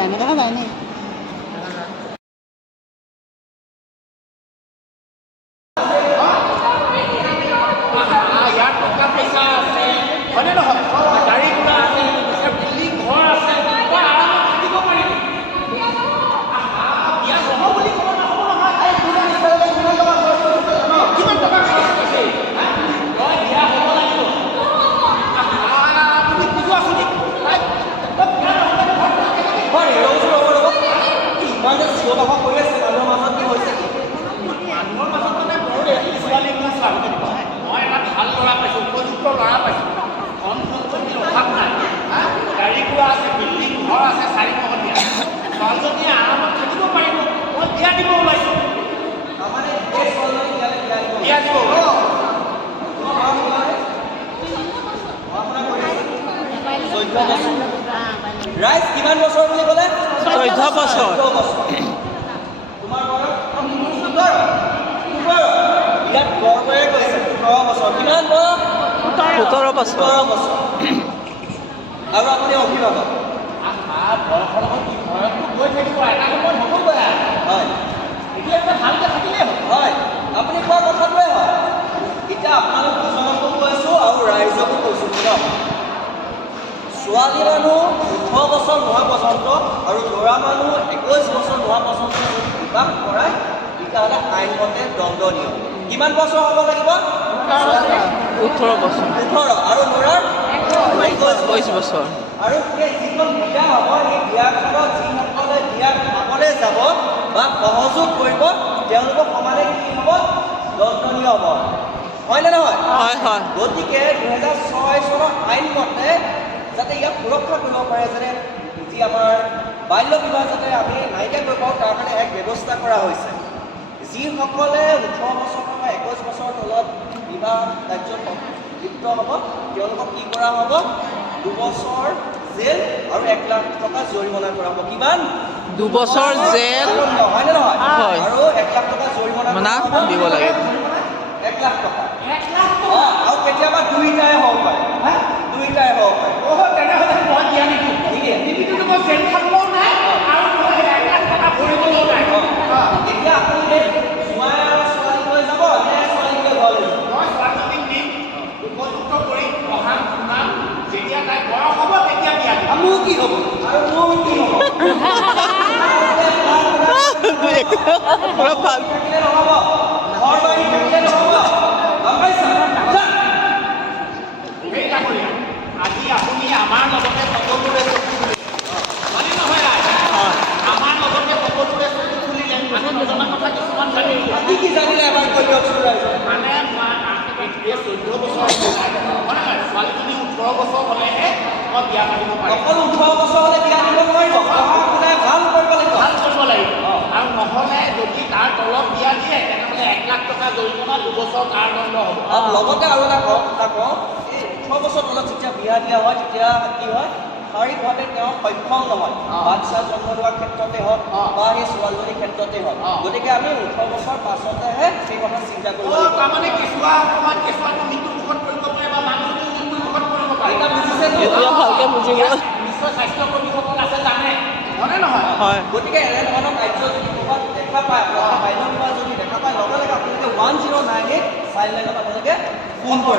যায় না, দেখা যায় নি? ইয়াত টকা পইচা আছে হয়নে নহয় গাড়ী ঘোঁৰা আছে বিল্ডিং ঘৰ আছে মই আৰামত থাকিব পাৰিম বিয়া নহ'ব বুলি ক'ব নহ'ব নহয় কিমান টকা খৰচ কৰিছে মই বিয়া হ'ব লাগিব আপুনি বুজোৱা শুনি ইমান যে চিঞৰ বাখৰ কৰি আছে মানুহৰ মাজত কি হৈছে মানুহৰ মাজত মানে মোৰ ছোৱালী ক্লাছ মই এটা ভাল ল'ৰা পাইছোঁ উপযুক্ত ল'ৰা পাইছোঁ ধন সম্পত্তিৰ অভাৱ নাই গাড়ী ঘোঁৰা আছে বিল্ডিং ঘৰ আছে 4 মহলীয়া ছোৱালীজনীয়ে আৰামত থাকিব পাৰিব মই বিয়া দিব ওলাইছোঁ তাৰমানে এই ছোৱালীজনী বিয়া দিব ওলাইছোঁ ৰাইজ কিমান বছৰ বুলি ক'লে 14 বছৰ। তোমাৰ বয়স ইয়াত গৰ্বৰে কৈছে 17 বছৰ কিমান বয়স 17 বছৰ। 17 বছৰ আৰু আপুনি অভিভাৱক বয়সৰ লগত কি বয়সটো গৈ থাকিব এটা সময় হ'বগৈ হয় এতিয়া এটা ভালকৈ থাকিলেই হ'ল হয় আপুনি কোৱা কথাটোৱে হয় এতিয়া আপোনালোক দুজনকো কৈছোঁ আৰু ৰাইজকো কৈছোঁ শুনক ছোৱালী মানুহ 18 বছৰ নোহোৱা পৰ্যন্ত আৰু ল'ৰা মানুহ 21 বছৰ নোহোৱা পৰ্যন্ত যদি বিবাহ কৰায় তেতিয়াহ'লে আইনমতে দণ্ডনীয় কিমান বছৰ হ'ব লাগিব 18 বছৰ 18 আৰু ল'ৰাৰ 21 বছৰ আৰু সেই যিখন বিয়া হ'ব সেই বিয়াখনত যিসকলে বিয়া খাবলৈ যাব বা সহযোগ কৰিব তেওঁলোকক সমানে কি হ'ব দণ্ডনীয় হ'ব হয়নে নহয় হয় হয় গতিকে 2006 চনৰ আইন মতে যাতে ইয়াক সুৰক্ষা কৰিব পাৰে যেনে যি আমাৰ বাল্য বিবাহ যাতে আমি নাইকিয়া কৰিব পাৰোঁ তাৰ কাৰণে এক ব্যৱস্থা কৰা হৈছে যিসকলে 18 বছৰ বা 21 বছৰৰ তলত বিবাহ কাৰ্যত লিপ্ত হ'ব তেওঁলোকক কি কৰা হ'ব 2 বছৰ জেল আৰু 1 লাখ টকা জৰিমনা কৰা হ'ব কিমান 2 বছৰ জেল হয়নে নহয় হয়। আৰু 1 লাখ টকা জৰিমনা দিব লাগে 1 লাখ টকা আৰু কেতিয়াবা দুইটাই হ'ব পাৰে দুইটাই হ'ব পাৰে তেনেহ'লে মই বিয়া নিদিওঁ নিদিওঁতো মই জেল খাবলৈও নাই আৰু মই 1 লাখ টকা ভৰিবলৈও নাই এতিয়া আপুনি জোঁৱাই আৰু ছোৱালী লৈ যাব নে ছোৱালীকে ঘৰলৈ যাব মই ছোৱালীজনীক দিম উপযুক্ত কৰি পঢ়াম শুনাম যেতিয়া তাই বয়স হ'ব তেতিয়া বিয়া দিম মোৰ কি হ'ব আৰু মোৰ কি হ'ব পুৰা ভাল থাকিলে নহ'ব ঘৰ বাৰী থাকিলে নহ'ব গম পাইছা সেই ডাঙৰীয়া আজি আপুনি আমাৰ লগতে সকলোৰে চকু খুলিলে মানে নহয় আমাৰ লগতে সকলোৰে চকু খুলিলে আমি নজনা কথা কিছুমান জানিলোঁ কি কি জানিলে এবাৰ কৈ দিয়কচোন ৰাইজে মানে এই 14 বছৰ ছোৱালীজনী 18 বছৰ হ'লেহে মই বিয়া পাতিব পাৰিম অকল 18 বছৰ হ'লে বিয়া দিব নোৱাৰিব পঢ়া শুনাই ভাল কৰিব লাগিব ভাল কৰিব লাগিব আৰু নহ'লে যদি তাৰ তলত বিয়া দিয়ে তেনেহ'লে 1 লাখ টকা জৰিমনা 2 বছৰ কাৰাদণ্ড হ'ব আৰু লগতে আৰু এটা কথা কওঁ এই 18 বছৰ তলত যেতিয়া বিয়া দিয়া হয় তেতিয়া কি হয় শাৰীৰিকভাৱে তেওঁ সক্ষম নহয় বাচ্ছা জন্ম লোৱাৰ ক্ষেত্ৰতে হওক বা সেই ছোৱালীজনীৰ ক্ষেত্ৰতে হওক গতিকে আমি 18 বছৰ পাছতেহে সেই কথা চিন্তা কৰিব লাগিব তাৰমানে কেঁচুৱা সময়ত কেঁচুৱাটো মৃত্যু মুখত পৰিব পাৰে বা মানুহজনীও মৃত্যু মুখত পৰিব পাৰে এতিয়া বুজিছে এতিয়া ভালকে বুজি গ'ল নিশ্চয় স্বাস্থ্য কৰ্মীসকল আছে জানে হয়নে নহয় হয় গতিকে এনেধৰণৰ কাৰ্য যদি ক'ৰবাত দেখা পায় বা বাল্য বিবাহ যদি দেখা পায় লগে লগে আপোনালোকে 109 চাইল্ড লাইনত আপোনালোকে ফোন কৰিব